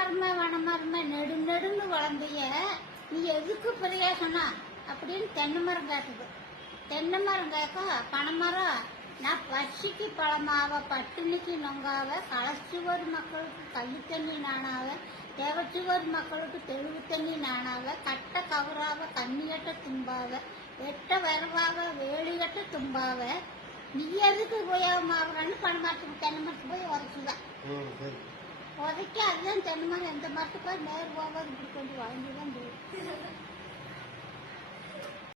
பனைமரமே வனமரமே நெடுன்னு வளர்ந்திய நீ எதுக்கு பிரயோசனம் அப்படின்னு தென்னை மரம் கேட்குது. தென்னை மரம் கேட்க பனைமரம் நான் பசிக்கு பழமாவ பட்டினிக்கு நொங்காவ களைச்சுவர் மக்களுக்கு கள்ளி தண்ணி நானாவ தேவச்சுவர் மக்களுக்கு தெளிவு தண்ணி நானாவ கட்ட கவராவ கண்ணியட்ட தும்பாவ வெட்ட வரவாக வேலிகட்ட தும்பாவ நீ எதுக்கு உபயோகமாகறான்னு பனைமரத்துக்கு தென்னை மரத்துக்கு போய் உரைச்சுதான் உதைக்க. அதுதான் தென்னை மரம் எந்த மரத்துக்கு நேர் போகாது இப்படி கொஞ்சம் வளைஞ்சுதான் போகுது.